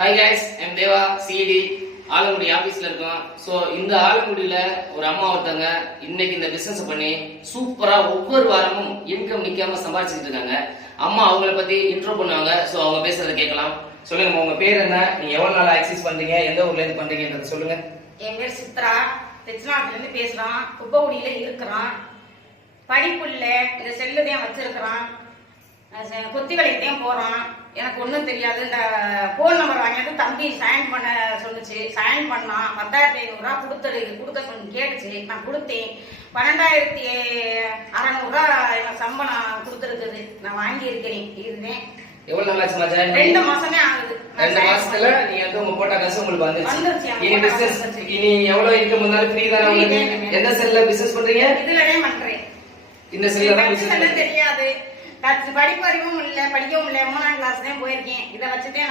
Hi guys M Deva CD Alangudi ஆஃபீஸில் இருக்கோம். So இந்த ஆலங்குடியில் ஒரு அம்மா ஒருத்தவங்க இன்னைக்கு இந்த பிஸ்னஸ் பண்ணி சூப்பராக ஒவ்வொரு வாரமும் இன்கம் நிற்காம சம்பாதிச்சுட்டு இருக்காங்க. அம்மா அவங்கள பற்றி இன்ட்ரோ பண்ணுவாங்க. ஸோ அவங்க பேசுறத கேட்கலாம். சொல்லுங்க உங்க பேர் என்ன? நீங்க எவ்வளவு நாள் ஆக்சிஸ் பண்றீங்க? எந்த ஊர்ல இருந்து பண்றீங்கன்றத சொல்லுங்க. என் பேர் சித்ரா. தெச்சிநாட்டிலேருந்து பேசுகிறான் குப்பகுடியில் இருக்கிறான். படிப்புள்ள இல்லை இந்த செல்லு தான் வச்சிருக்கிறான். கொத்தி வேலைக்கு தான் போகிறான் எனக்கு ஒன்றும் தெரியாது இந்த தம்பி சைன் பண்ண சொல்லுச்சு. சைன் பண்ணான் பத்தாயிரத்தி ஐநூறுரூவா கொடுத்துடு கொடுக்க சொல்லி கேட்டுச்சு. நான் கொடுத்தேன். பன்னெண்டாயிரத்தி அறநூறுரூவா எனக்கு சம்பளம் கொடுத்துருக்குது. நான் வாங்கியிருக்கிறேன். இதுதான் எவ்வளவு நாள் ஆச்சு மச்சான்? ரெண்டு மாசமே ஆகுது. ரெண்டு மாசத்துல வந்து உங்க போட்ட காசு உங்களுக்கு வந்துருச்சு. வந்துருச்சு, எனக்கு இனி போட்ட பிசினஸ் காசு வந்துருச்சு. இனி எவ்வளவு இன்கம் வந்தாலும் ஃப்ரீ தானே உங்களுக்கு Free தானே. எந்த செல்ல பிசினஸ் பண்றீங்க? இதுலவே பண்றேன். இந்த செல்ல தான் பிசினஸ் எல்லாம் தெரியாது. கற்று படிப்பு அறிவும் இல்லை படிக்கவும் இல்லை. மூணாம் கிளாஸ் தான் போயிருக்கேன். இதை வச்சுட்டே நான்